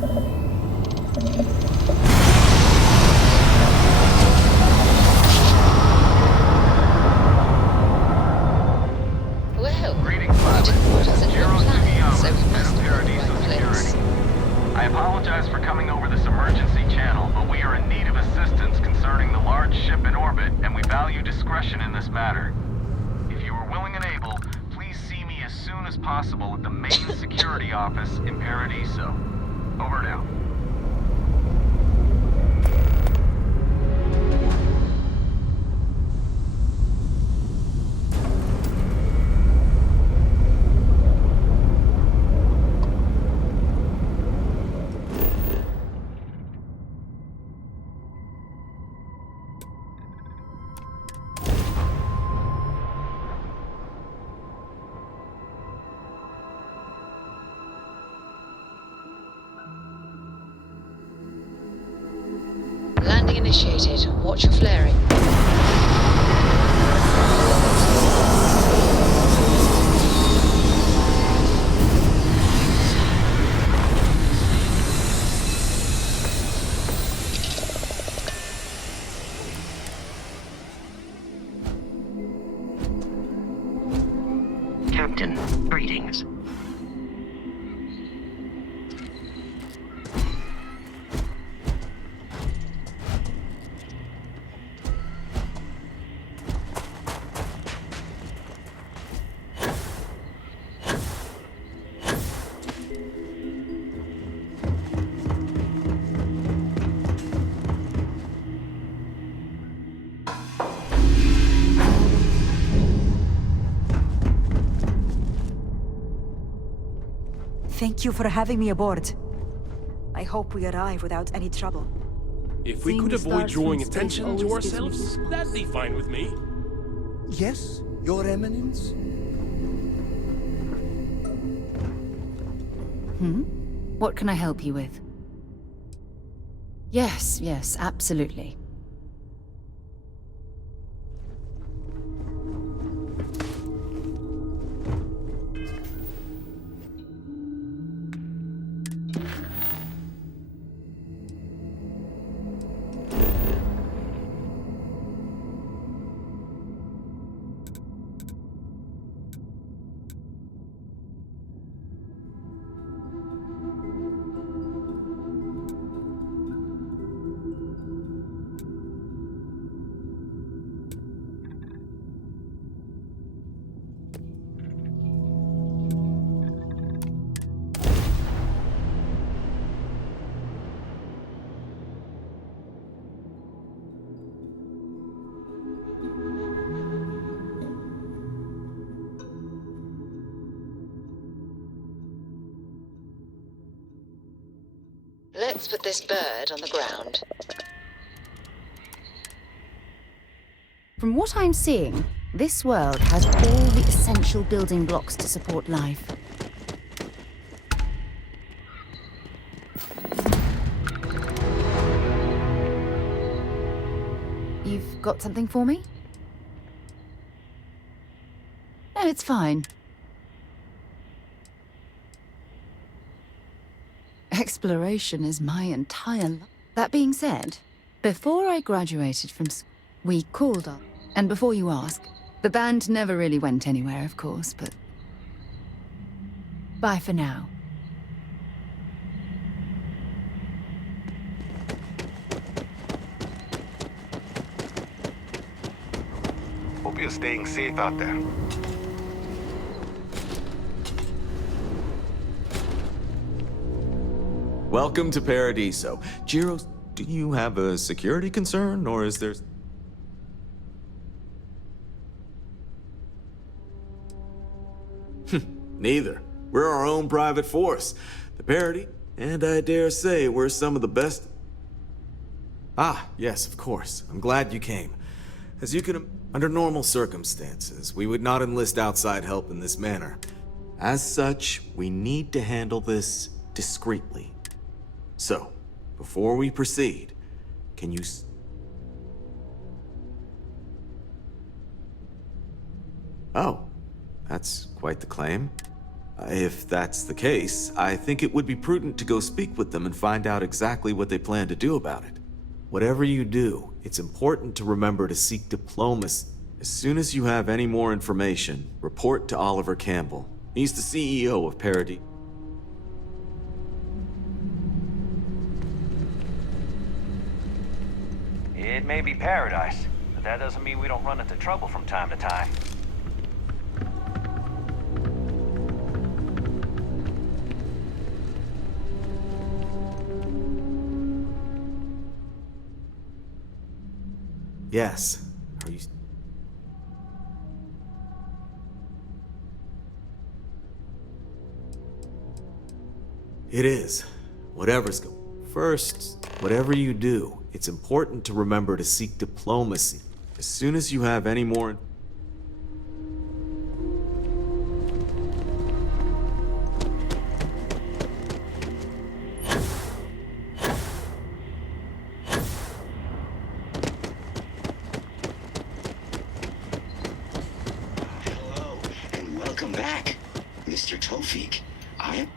Well, Greetings, pilot. put us in good Zero's to be plan, over. so we must have got the Paradiso right place. Security. I apologize for coming over this emergency channel, but we are in need of assistance concerning the large ship in orbit, and we value discretion in this matter. If you are willing and able, please see me as soon as possible at the main security office in Paradiso. Over and out. Landing initiated. Watch your flaring. Captain, greetings. Thank you for having me aboard. I hope we arrive without any trouble. If we Seeing could the avoid stars drawing from space attention to always gives me ourselves, goosebumps. that'd be fine with me. Yes, Your Eminence? What can I help you with? Yes, absolutely. Let's put this bird on the ground. From what I'm seeing, this world has all the essential building blocks to support life. You've got something for me? No, it's fine. Exploration is my entire life. That being said, before I graduated from school, we called up. And before you ask, the band never really went anywhere, of course, but... Bye for now. Hope you're staying safe out there. Welcome to Paradiso. Jiro, do you have a security concern, or is there... Neither. We're our own private force. The Parody, and I dare say we're some of the best... Ah, yes, of course. I'm glad you came. As you can... Under normal circumstances, we would not enlist outside help in this manner. As such, we need to handle this discreetly. So, before we proceed, can you... Oh, that's quite the claim. If that's the case, I think it would be prudent to go speak with them and find out exactly what they plan to do about it. Whatever you do, it's important to remember to seek diplomacy. As soon as you have any more information, report to Oliver Campbell. He's the CEO of Paradis. It may be paradise, but that doesn't mean we don't run into trouble from time to time. Yes. Are you... It is. Whatever's going... First, whatever you do, it's important to remember to seek diplomacy. As soon as you have any more... Hello, and welcome back, Mr. Tofik. I am...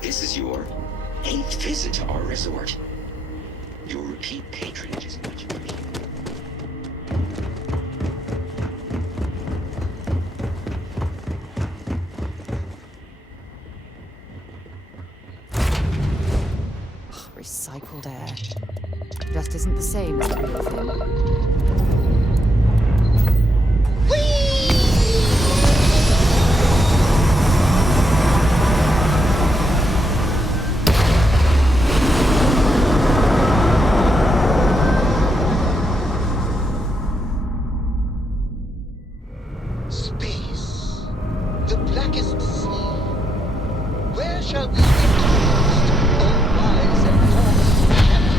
This is your 8th visit to our resort. Your repeat patronage is much appreciated. Recycled air. Just isn't the same as the real thing. Space. The blackest sea. Where shall we get lost? Oh, wise and false captain.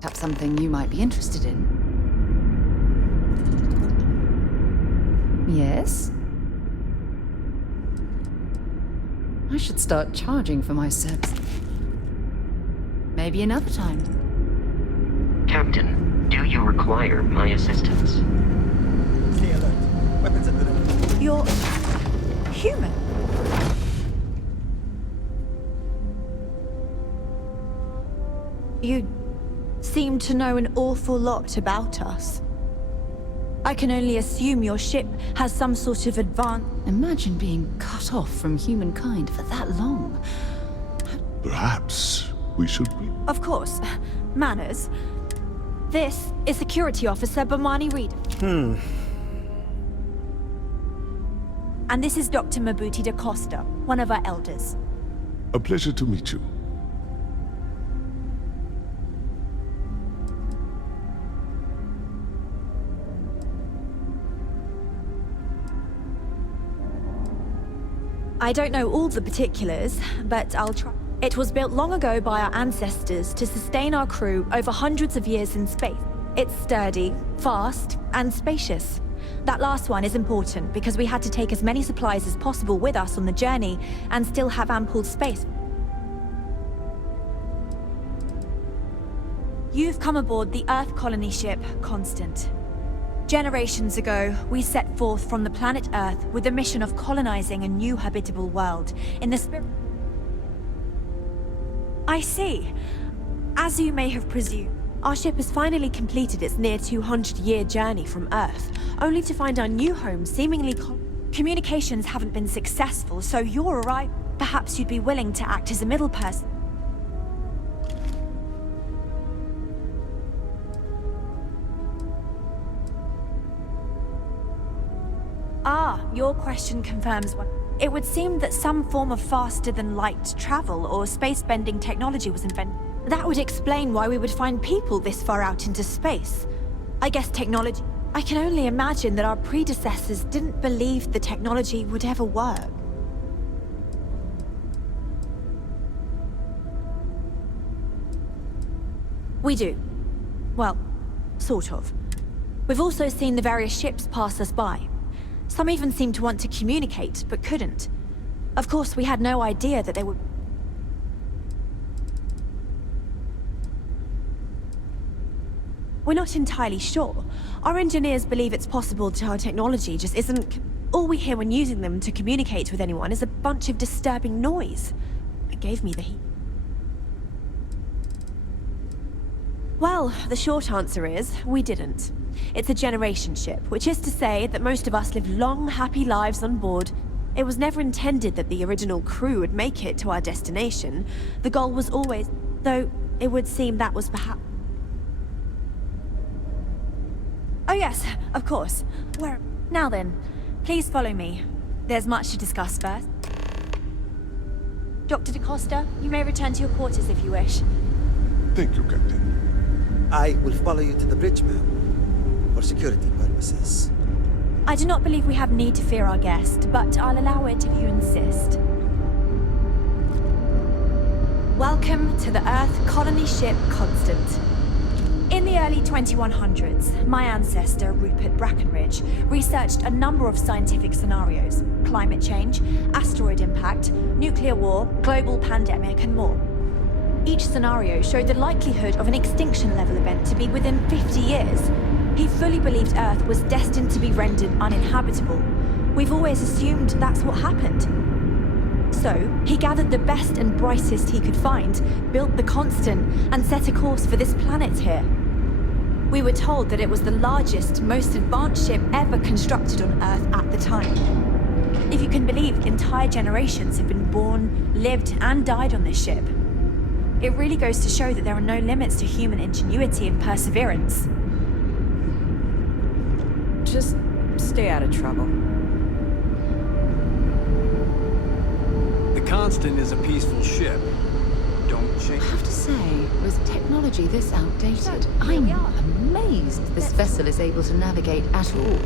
Perhaps something you might be interested in. Yes? I should start charging for my service. Maybe another time. Captain, do you require my assistance? Stay alert. Weapons at the ready. You're human. You seem to know an awful lot about us. I can only assume your ship has some sort of advance. Imagine being cut off from humankind for that long. Perhaps we should be. Of course. Manners. This is Security Officer Bomani Reed. And this is Dr. Mabuti da Costa, one of our elders. A pleasure to meet you. I don't know all the particulars, but I'll try. It was built long ago by our ancestors to sustain our crew over hundreds of years in space. It's sturdy, fast, and spacious. That last one is important because we had to take as many supplies as possible with us on the journey and still have ample space. You've come aboard the Earth colony ship, Constant. Generations ago, we set forth from the planet Earth with the mission of colonizing a new habitable world in the spirit. I see. As you may have presumed, our ship has finally completed its near 200-year journey from Earth, only to find our new home seemingly communications haven't been successful, so you're right. Perhaps you'd be willing to act as a middle person. Ah, your question confirms what... It would seem that some form of faster-than-light travel or space-bending technology was invented. That would explain why we would find people this far out into space. I guess technology... I can only imagine that our predecessors didn't believe the technology would ever work. We do. Well, sort of. We've also seen the various ships pass us by. Some even seemed to want to communicate, but couldn't. Of course, we had no idea that they would... We're not entirely sure. Our engineers believe it's possible that our technology just isn't... All we hear when using them to communicate with anyone is a bunch of disturbing noise. It gave me the heat. Well, the short answer is, we didn't. It's a generation ship, which is to say that most of us live long, happy lives on board. It was never intended that the original crew would make it to our destination. The goal was always... Though, it would seem that was perhaps... Oh yes, of course. Where... Now then, please follow me. There's much to discuss first. Dr. da Costa, you may return to your quarters if you wish. Thank you, Captain. I will follow you to the bridge, ma'am. For security purposes. I do not believe we have need to fear our guest, but I'll allow it if you insist. Welcome to the Earth colony ship Constant. In the early 2100s, my ancestor, Rupert Brackenridge, researched a number of scientific scenarios: climate change, asteroid impact, nuclear war, global pandemic, and more. Each scenario showed the likelihood of an extinction-level event to be within 50 years. He fully believed Earth was destined to be rendered uninhabitable. We've always assumed that's what happened. So, he gathered the best and brightest he could find, built the Constant, and set a course for this planet here. We were told that it was the largest, most advanced ship ever constructed on Earth at the time. If you can believe, entire generations have been born, lived, and died on this ship. It really goes to show that there are no limits to human ingenuity and perseverance. Just stay out of trouble. The Constant is a peaceful ship. Don't I change. have to say, with technology this outdated, I'm amazed this vessel is able to navigate at all.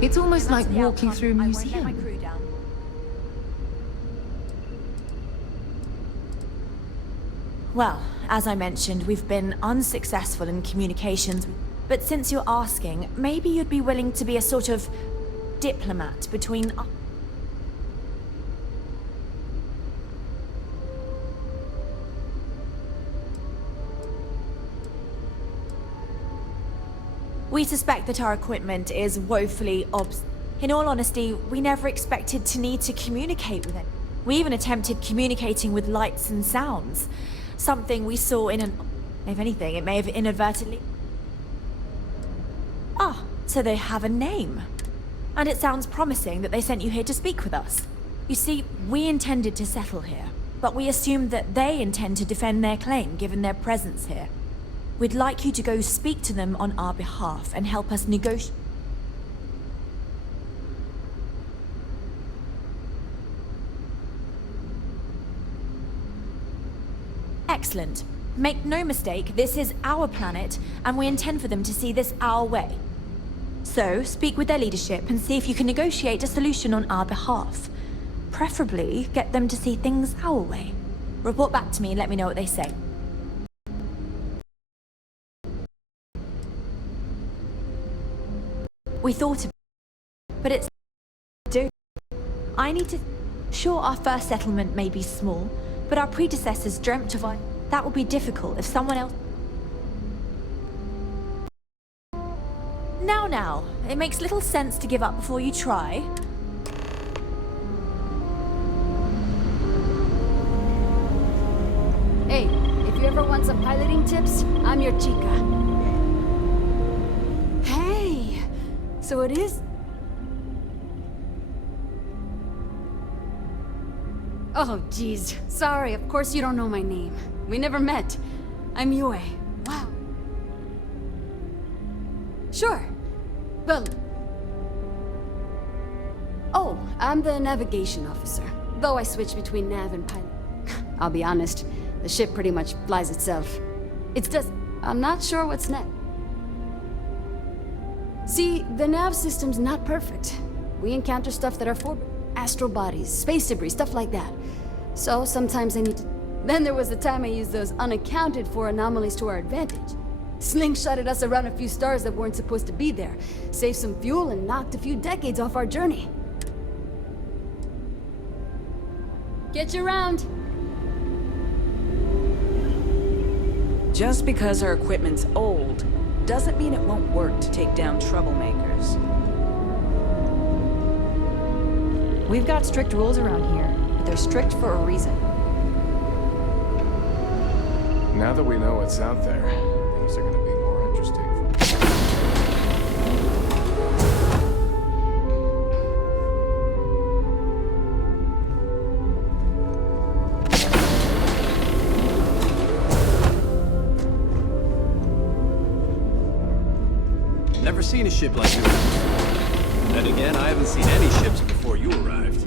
It's almost like walking through a museum. Well, as I mentioned, we've been unsuccessful in communications. But since you're asking, maybe you'd be willing to be a sort of diplomat between... We suspect that our equipment is woefully In all honesty, we never expected to need to communicate with it. We even attempted communicating with lights and sounds. Something we saw in an... If anything, it may have inadvertently... Ah, so they have a name. And it sounds promising that they sent you here to speak with us. You see, we intended to settle here, but we assumed that they intend to defend their claim given their presence here. We'd like you to go speak to them on our behalf and help us negotiate. Excellent. Make no mistake, this is our planet, and we intend for them to see this our way. So, speak with their leadership and see if you can negotiate a solution on our behalf. Preferably, get them to see things our way. Report back to me and let me know what they say. We thought of it, but it's... I need to... Sure, our first settlement may be small, but our predecessors dreamt of... That would be difficult if someone else... Now, it makes little sense to give up before you try. Hey, if you ever want some piloting tips, I'm your chica. Hey, so it is... Oh, geez. Sorry, of course you don't know my name. We never met. I'm Yue. Wow. Sure. Well... Oh, I'm the navigation officer. Though I switch between nav and pilot. I'll be honest, the ship pretty much flies itself. It's just... I'm not sure what's next. See, the nav system's not perfect. We encounter stuff that are for astral bodies, space debris, stuff like that. So sometimes I need to... Then there was the time I used those unaccounted for anomalies to our advantage. Slingshotted us around a few stars that weren't supposed to be there, saved some fuel and knocked a few decades off our journey. Get you around. Just because our equipment's old, doesn't mean it won't work to take down troublemakers. We've got strict rules around here, but they're strict for a reason. Now that we know what's out there, things are gonna be more interesting. Never seen a ship like yours. Then again, I haven't seen any ships before you arrived.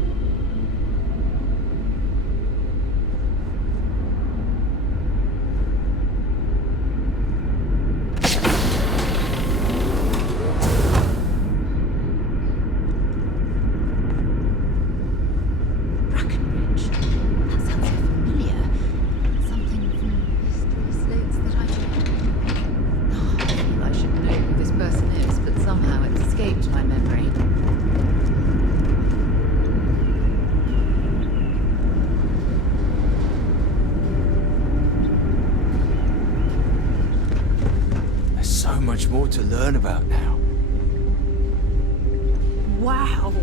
More to learn about now. Wow!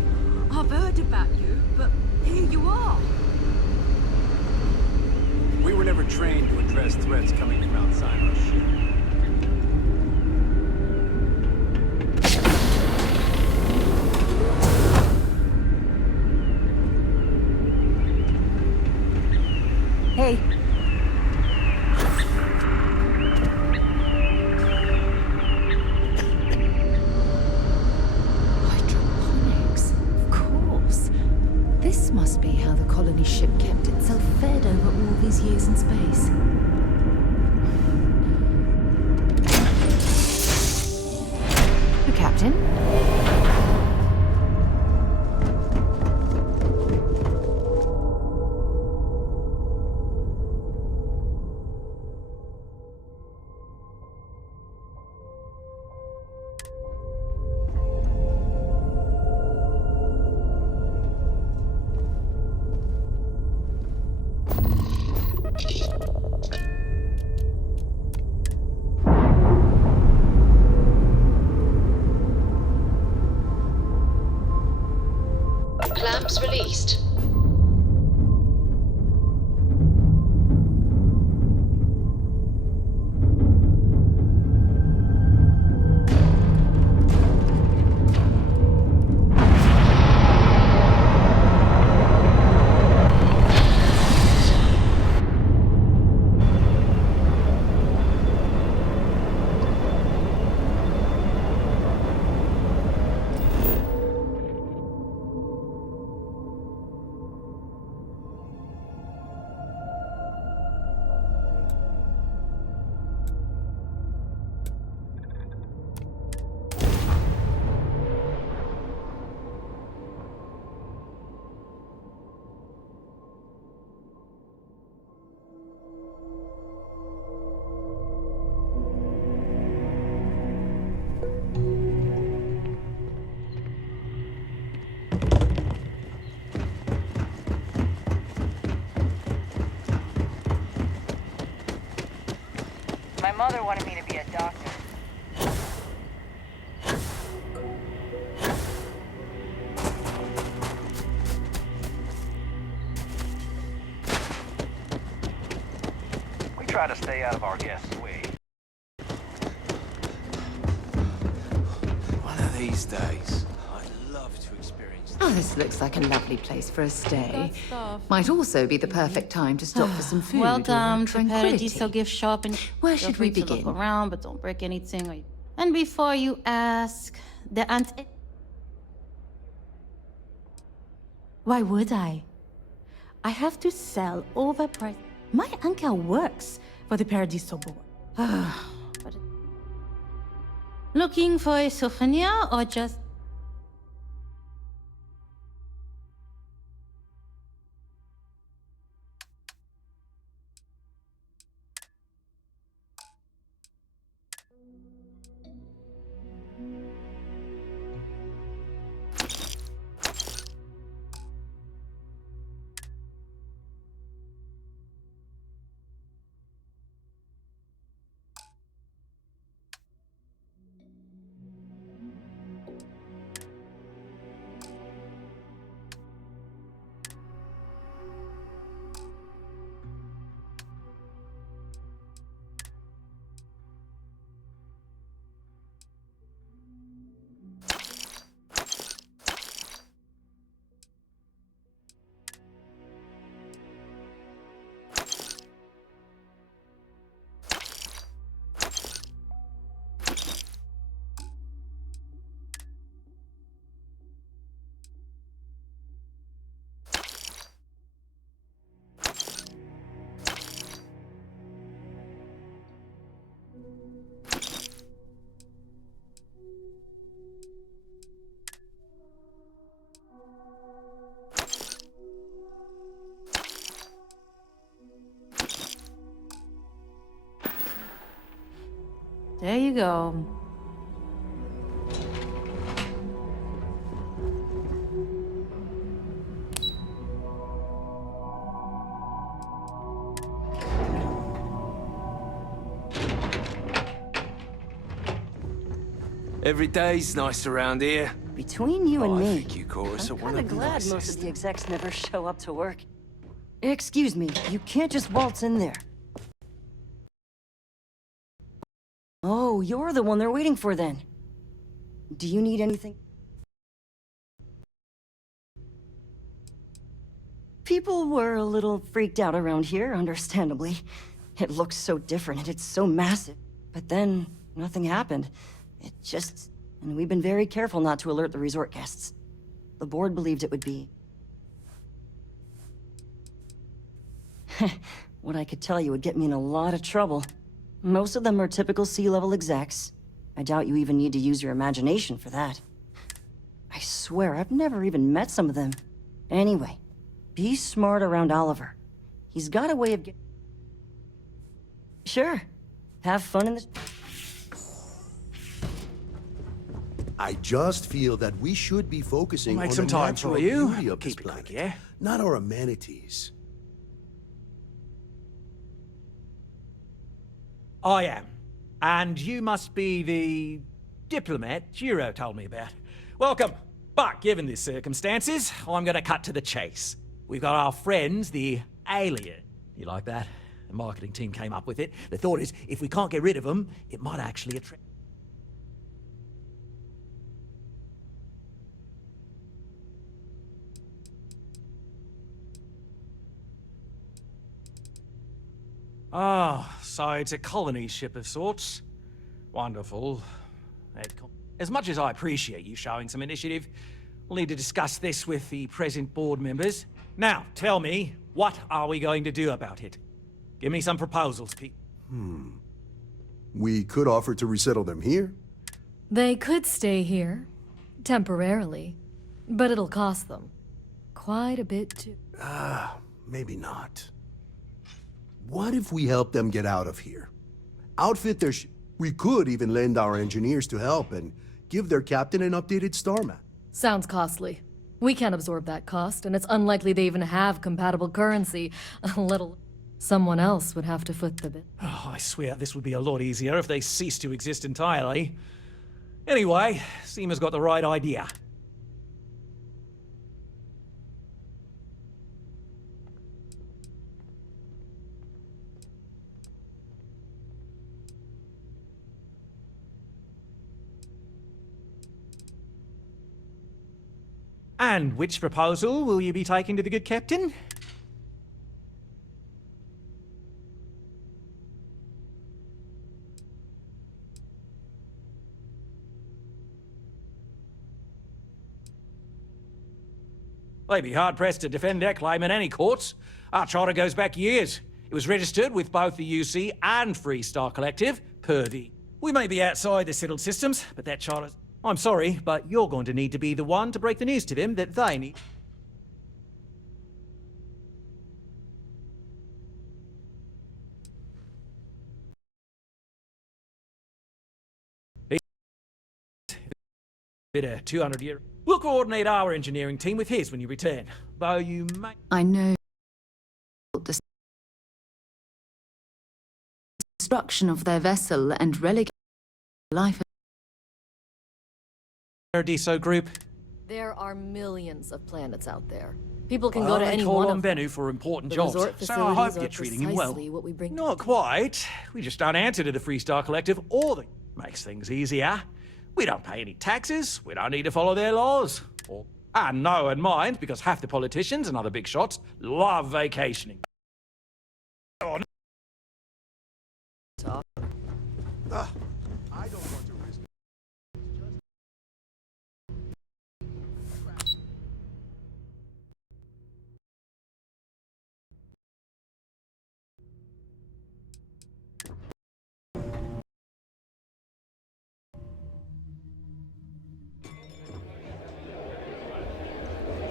I've heard about you, but here you are. We were never trained to address threats coming from outside our ship. Hey. This must be how the colony ship kept itself fed over all these years in space. Captain? My mother wanted me to be a doctor. We try to stay out of our guests' way. One of these days, I'd love to experience. Oh, this looks like a lovely place for a stay. Might also be the perfect time to stop for some food Welcome or to tranquility. Paradiso gift shop. And Where feel should free we to look begin? around, but don't break anything. And before you ask, the ant. Why would I? I have to sell overpriced. My uncle works for the Paradiso board. But looking for a souvenir or just? There you go. Every day's nice around here. Between you and I me, think you call us I'm one kinda of the glad nicest. most of the execs never show up to work. Excuse me, you can't just waltz in there. Oh, you're the one they're waiting for then. Do you need anything? People were a little freaked out around here, understandably. It looks so different and it's so massive. But then, nothing happened. It just... And we've been very careful not to alert the resort guests. The board believed it would be... What I could tell you would get me in a lot of trouble. Most of them are typical C-level execs. I doubt you even need to use your imagination for that. I swear, I've never even met some of them. Anyway, be smart around Oliver. He's got a way of getting... Sure. Have fun in the... I just feel that we should be focusing We'll make on some the time natural for you. beauty of this Keep it planet, quick, yeah? not our amenities. I am. And you must be the diplomat Jiro told me about. Welcome. But given the circumstances, I'm gonna cut to the chase. We've got our friends, the alien. You like that? The marketing team came up with it. The thought is, if we can't get rid of them, it might actually attract... Ah, so it's a colony ship of sorts. Wonderful. As much as I appreciate you showing some initiative, we'll need to discuss this with the present board members. Now, tell me, what are we going to do about it? Give me some proposals, Pete. We could offer to resettle them here. They could stay here, temporarily, but it'll cost them quite a bit too. Maybe not. What if we help them get out of here? Outfit their We could even lend our engineers to help and give their captain an updated star map. Sounds costly. We can't absorb that cost, and it's unlikely they even have compatible currency, little... Someone else would have to foot the bill. Oh, I swear this would be a lot easier if they ceased to exist entirely. Anyway, Seema's got the right idea. And which proposal will you be taking to the good captain? They'd be hard-pressed to defend their claim in any courts. Our charter goes back years. It was registered with both the UC and Freestar Collective, per the... We may be outside the settled systems, but that charter's... I'm sorry, but you're going to need to be the one to break the news to them that they need... Bit of 200-year... We'll coordinate our engineering team with his when you return. Though you may... I know the destruction of their vessel and relegate life. Paradiso group. There are millions of planets out there. People can go to any call one on of them. Bennu for important The jobs, resort so I hope facilities you're are treating him well. precisely what we bring. Not quite. We just don't answer to the Freestar Collective or the... Makes things easier. We don't pay any taxes. We don't need to follow their laws. And know and mind, because half the politicians and other big shots love vacationing. Oh, no. I don't want to risk it.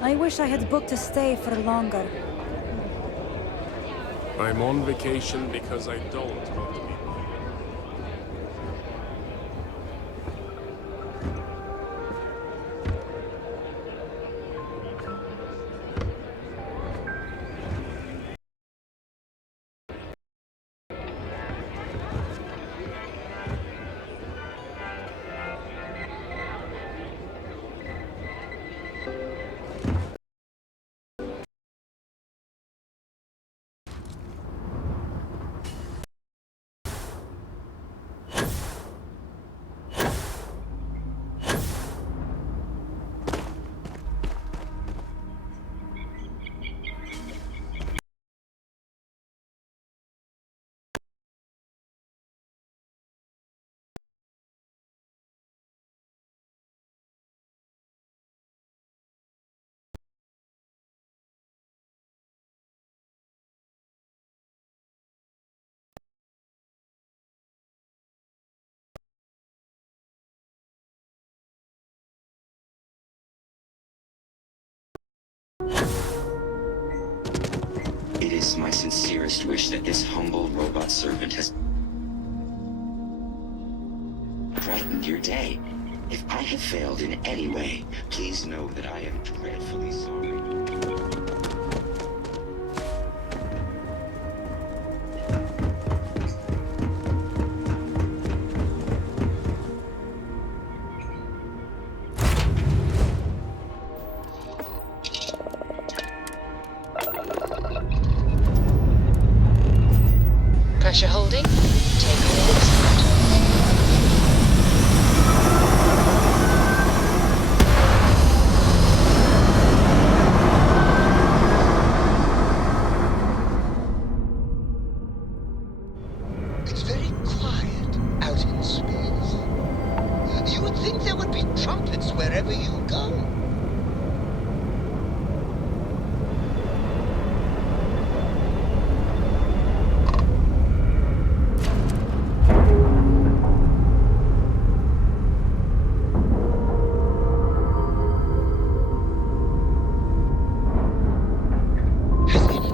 I wish I had booked a stay for longer. I'm on vacation because I don't want to be. It is my sincerest wish that this humble robot servant has brightened your day. If I have failed in any way, please know that I am dreadfully sorry. Pressure holding. Take a minute. It's very quiet out in space. You would think there would be trumpets wherever you go.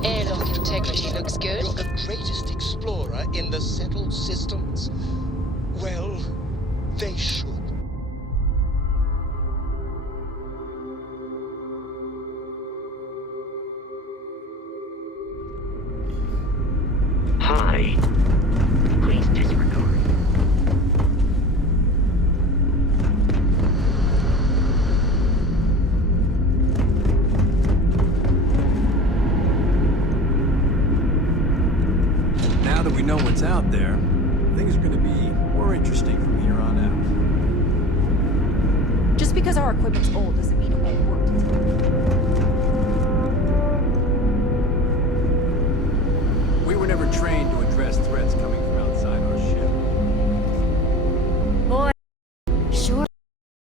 Airlock integrity looks good. You're the greatest explorer in the settled systems. Well, they should. body. Please disregard. Now that we know what's out there, things are going to be more interesting from here on out. Just because our equipment's old doesn't mean it won't work. We were never trained to address threats coming from outside our ship. Boy, sure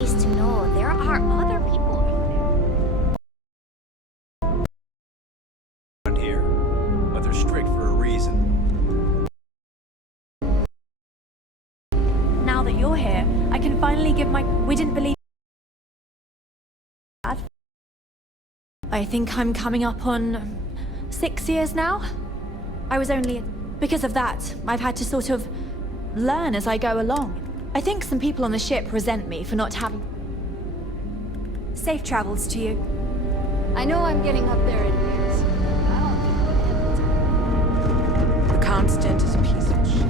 is to know there are other people Around here, but they're strict for a reason. Now that you're here, I can finally give my... We didn't believe... I think I'm coming up on 6 years now. I was only... Because of that, I've had to sort of learn as I go along. I think some people on the ship resent me for not having... Safe travels to you. I know I'm getting up there in years. I don't think The Constant is a piece of shit.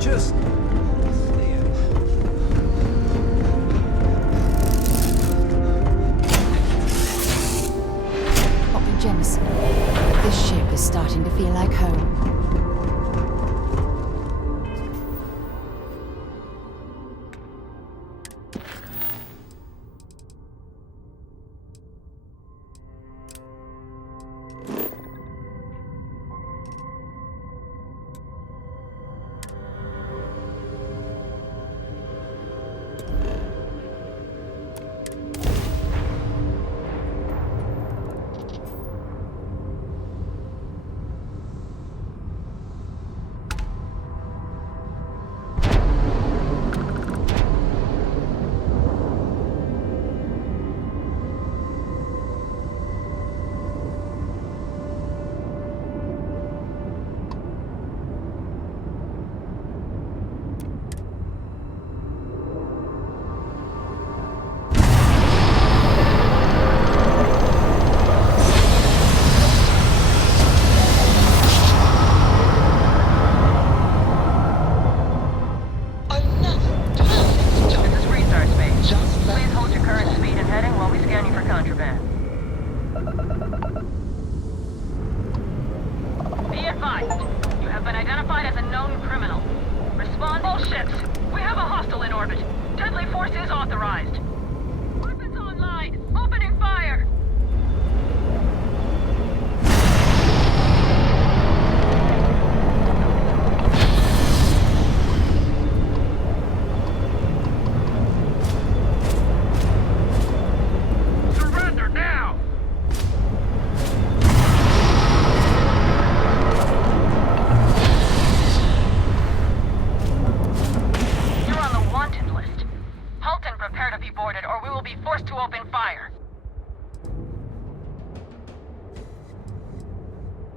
Just stay in. Copy Jemison. This ship is starting to feel like home.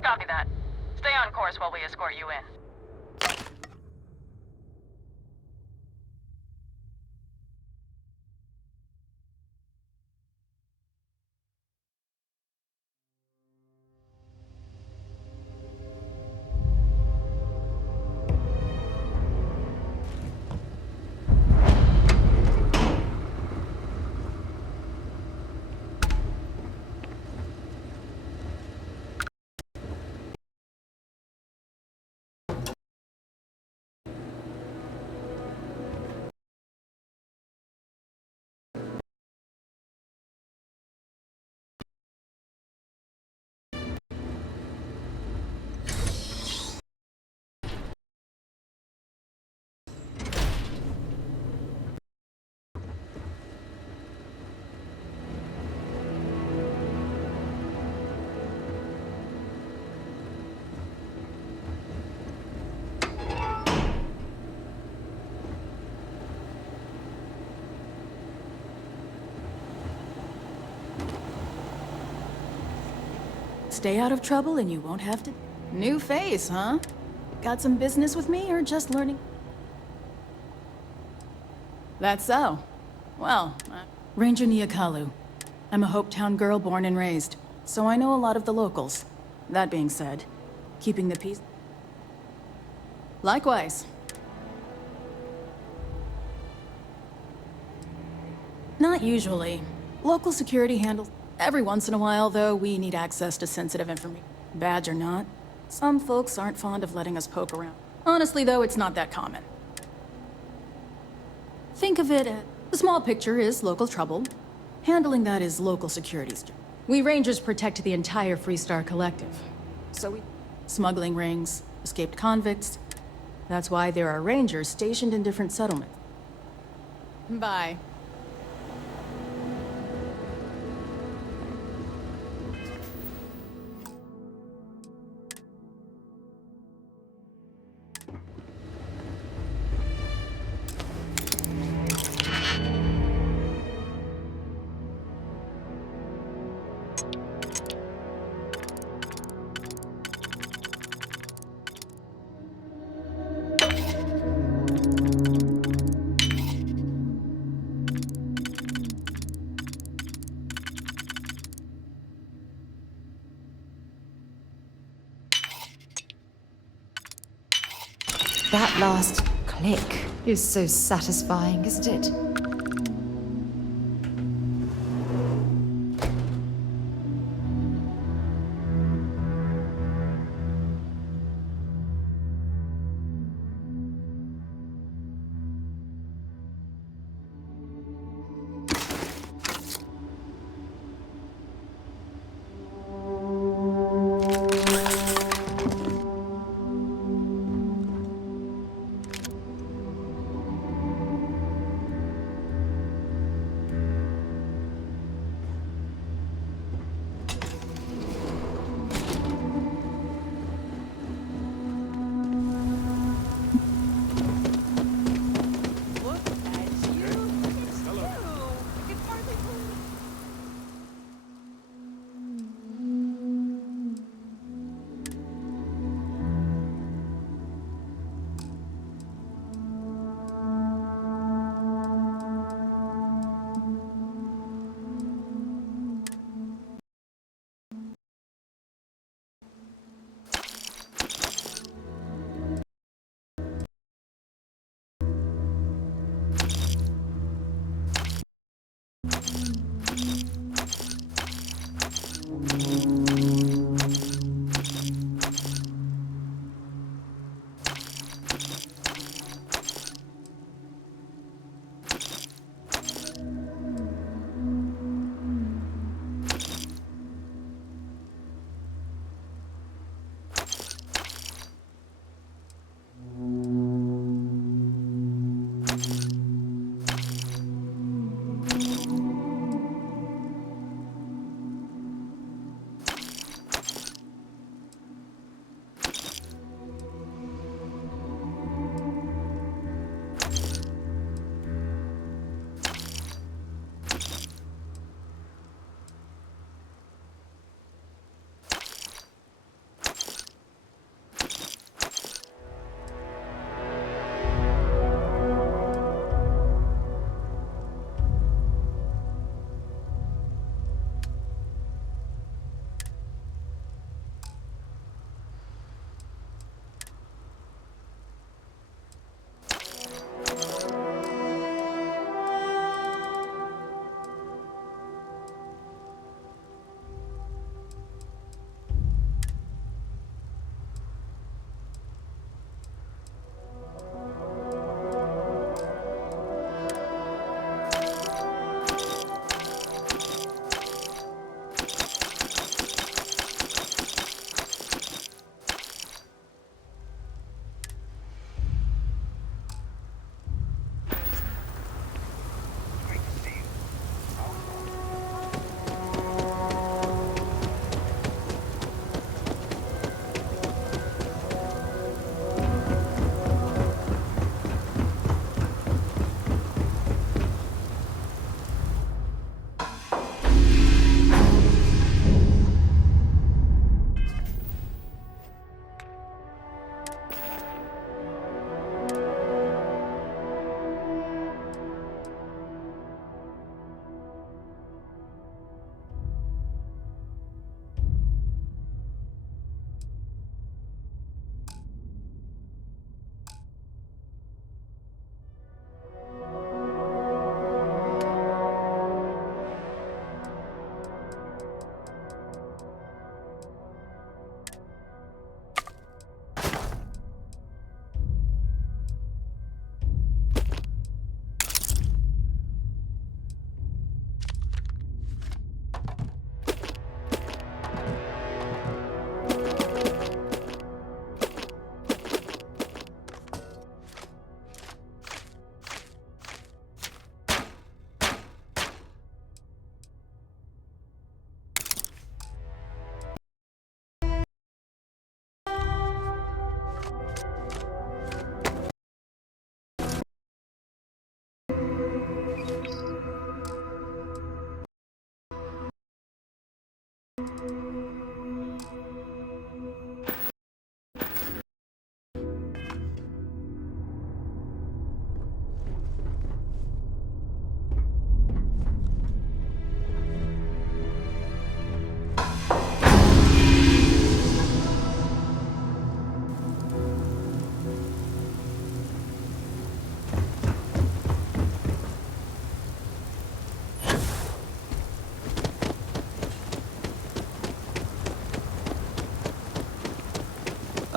Copy that. Stay on course while we escort you in. Stay out of trouble and you won't have to... New face, huh? Got some business with me or just learning? That's so. Well, Ranger Niakalu. I'm a Hopetown girl born and raised, so I know a lot of the locals. That being said, keeping the peace... Likewise. Not usually. Local security handles... Every once in a while, though, we need access to sensitive information. Badge or not, some folks aren't fond of letting us poke around. Honestly, though, it's not that common. Think of it as... The small picture is local trouble. Handling that is local security's job. We Rangers protect the entire Freestar Collective. So we... Smuggling rings, escaped convicts. That's why there are Rangers stationed in different settlements. Bye. That last click is so satisfying, isn't it?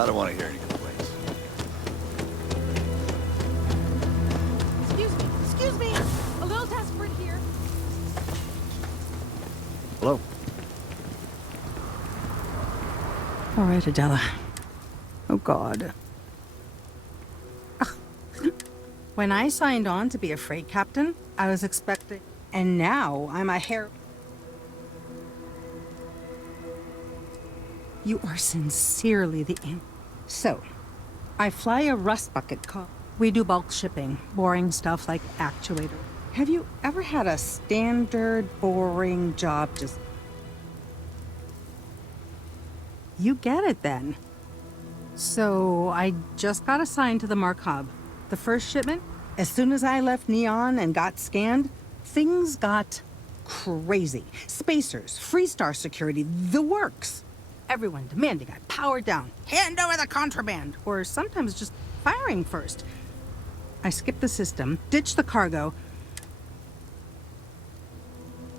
I don't want to hear any complaints. Excuse me! A little desperate here. Hello. All right, Adela. Oh, God. When I signed on to be a freight captain, I was expecting... And now I'm a hair... You are sincerely the So, I fly a rust bucket car. We do bulk shipping, boring stuff like actuator. Have you ever had a standard, boring job just... You get it then. So, I just got assigned to the Mark Hub. The first shipment, as soon as I left Neon and got scanned, things got crazy. Spacers, Freestar security, the works. Everyone demanding I power down, hand over the contraband, or sometimes just firing first. I skip the system, ditch the cargo.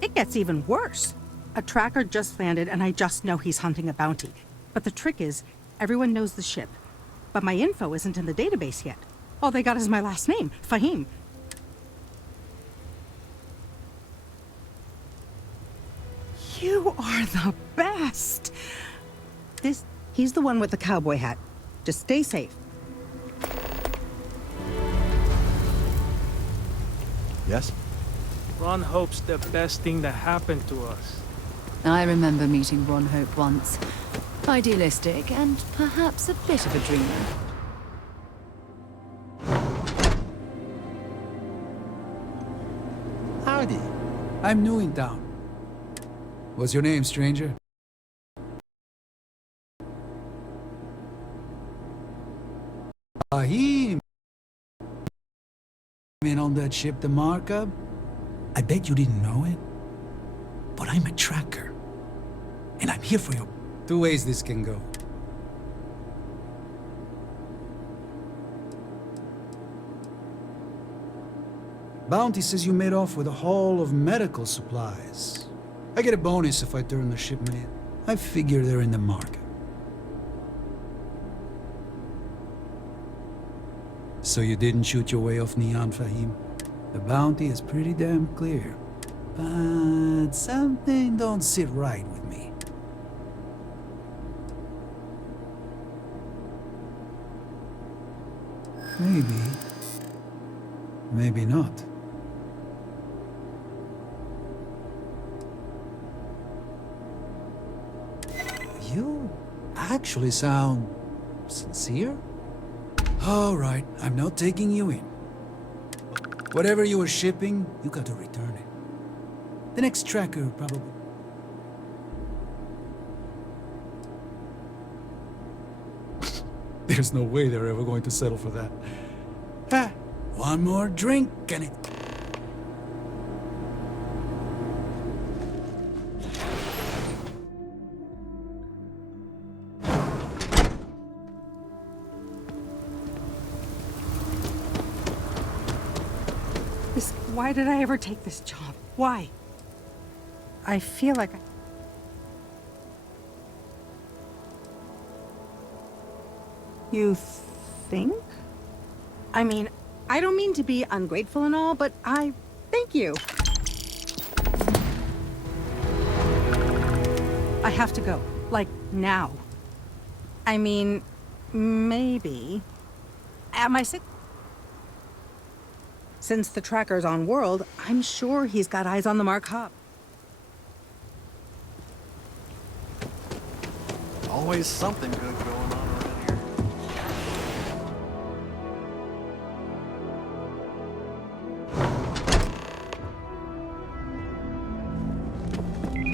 It gets even worse. A tracker just landed and I just know he's hunting a bounty. But the trick is, everyone knows the ship. But my info isn't in the database yet. All they got is my last name, Fahim. You are the best! He's the one with the cowboy hat. Just stay safe. Yes? Ron Hope's the best thing that happened to us. I remember meeting Ron Hope once. Idealistic and perhaps a bit of a dreamer. Howdy. I'm new in town. What's your name, stranger? Fahim. In on that ship, the Markup? I bet you didn't know it. But I'm a tracker. And I'm here for you. Two ways this can go. Bounty says you made off with a haul of medical supplies. I get a bonus if I turn the shipment in. I figure they're in the market. So you didn't shoot your way off Neon, Fahim? The bounty is pretty damn clear. But something don't sit right with me. Maybe. Maybe not. You actually sound sincere? All right, I'm not taking you in. Whatever you were shipping, you got to return it. The next tracker probably... There's no way they're ever going to settle for that. Ah, one more drink and it... Why did I ever take this job? Why? I feel like You think? I mean, I don't mean to be ungrateful and all, but thank you. I have to go. Like, now. I mean, maybe. Am I sick? Since the tracker's on world, I'm sure he's got eyes on the Mark Hub. Always something good going on around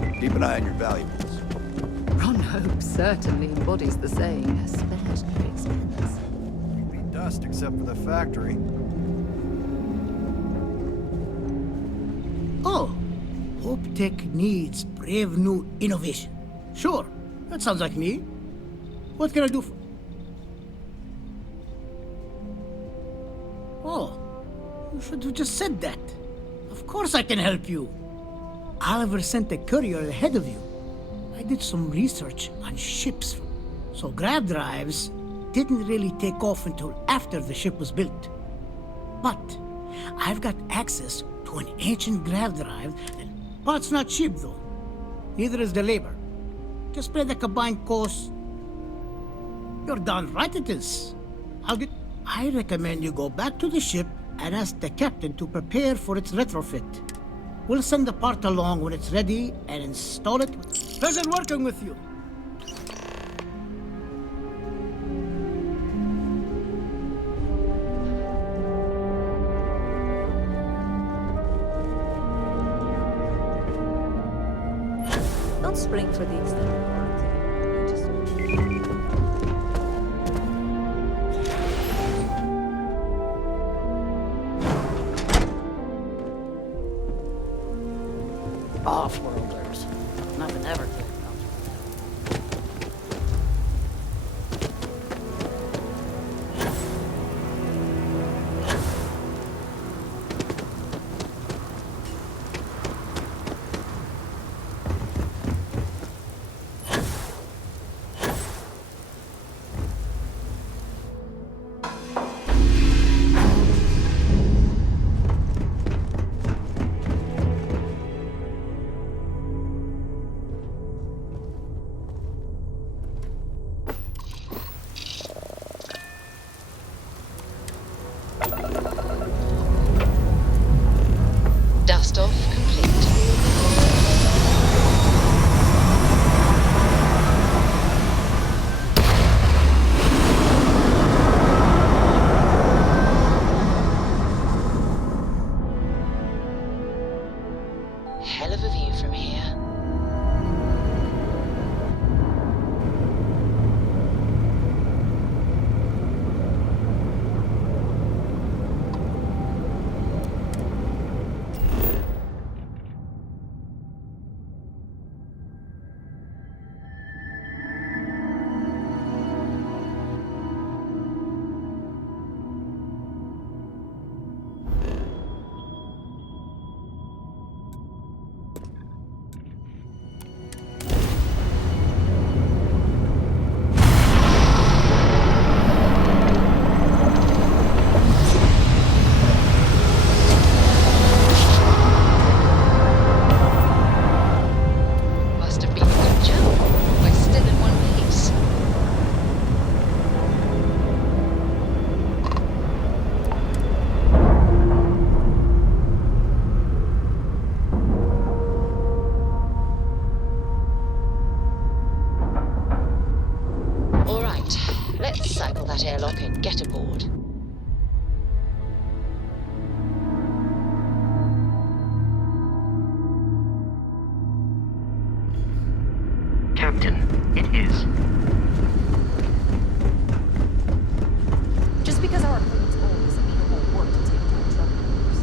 here. Keep an eye on your valuables. Ron Hope certainly embodies the saying, a spared no expense. You'd be dust except for the factory. Oh, Hope Tech needs brave new innovation. Sure, that sounds like me. What can I do for... Oh, you should have just said that. Of course I can help you. Oliver sent a courier ahead of you. I did some research on ships, so grab drives didn't really take off until after the ship was built. But I've got access to an ancient grav drive, and parts not cheap though. Neither is the labor. To spread the combined cost, you're darn right it is. I recommend you go back to the ship and ask the captain to prepare for its retrofit. We'll send the part along when it's ready and install it. Pleasure working with you. Don't spring for the extended warranty. Just... Off-worlders. Nothing ever good comes Dust off complete. Hell of a view from here. Must have been a good jump. We're still in one piece. All right, let's cycle that airlock and get aboard. Captain, it is. Just because our equipment's old doesn't mean it won't work to take down troublemakers.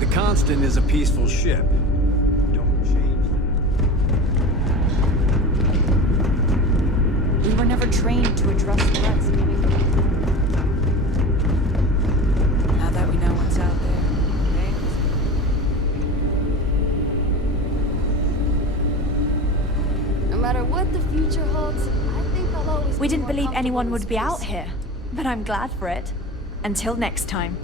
The Constant is a peaceful ship. Don't change that. We were never trained to address threats coming from it. Now that we know what's out there, No matter what the future holds, I think I'll always we be didn't more believe anyone comfortable in would be out space. here, but I'm glad for it. Until next time.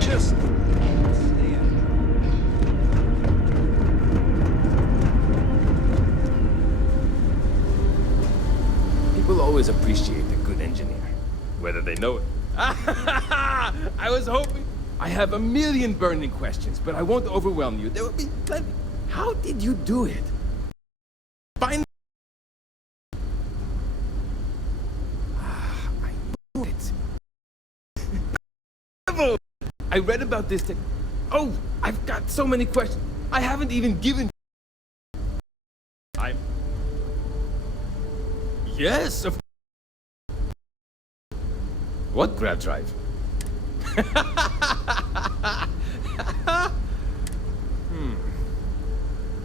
Just stay out. People always appreciate a good engineer, whether they know it. I was hoping. I have a million burning questions, but I won't overwhelm you. There will be plenty. How did you do it? Find. I knew it. I read about this thing. Oh, I've got so many questions. I haven't even given. Yes, of What grav drive?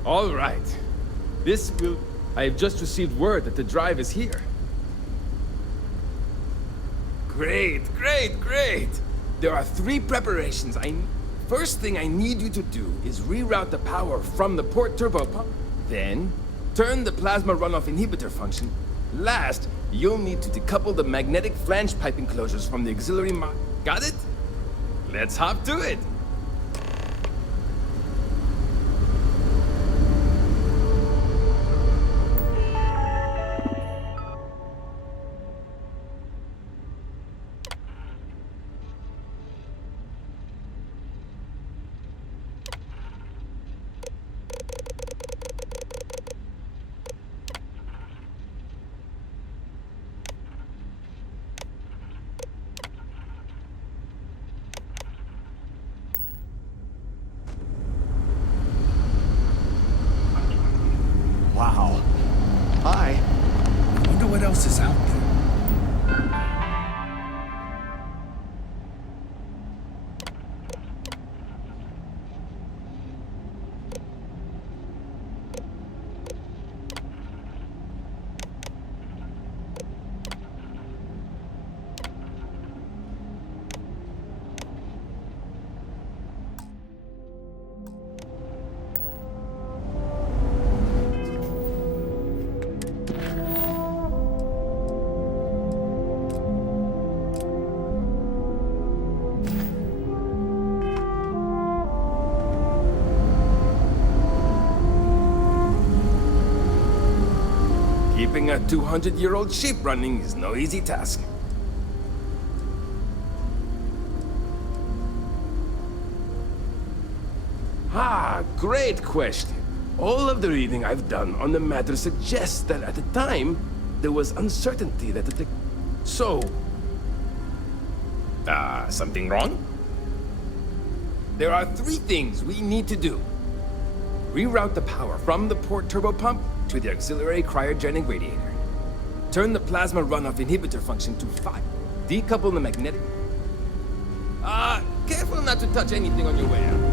All right. This will... I have just received word that the drive is here. Great, great, great! There are 3 preparations. First thing I need you to do is reroute the power from the port turbo pump. Then, turn the plasma runoff inhibitor function. Last, you'll need to decouple the magnetic flange pipe enclosures from the auxiliary Got it? Let's hop to it! Wow. Hi. I wonder what else is out there. Keeping a 200-year-old ship running is no easy task. Great question. All of the reading I've done on the matter suggests that at the time, there was uncertainty that the... something wrong? There are 3 things we need to do. Reroute the power from the port turbo pump to the auxiliary cryogenic radiator. Turn the plasma runoff inhibitor function to 5. Decouple the magnetic... careful not to touch anything on your way out.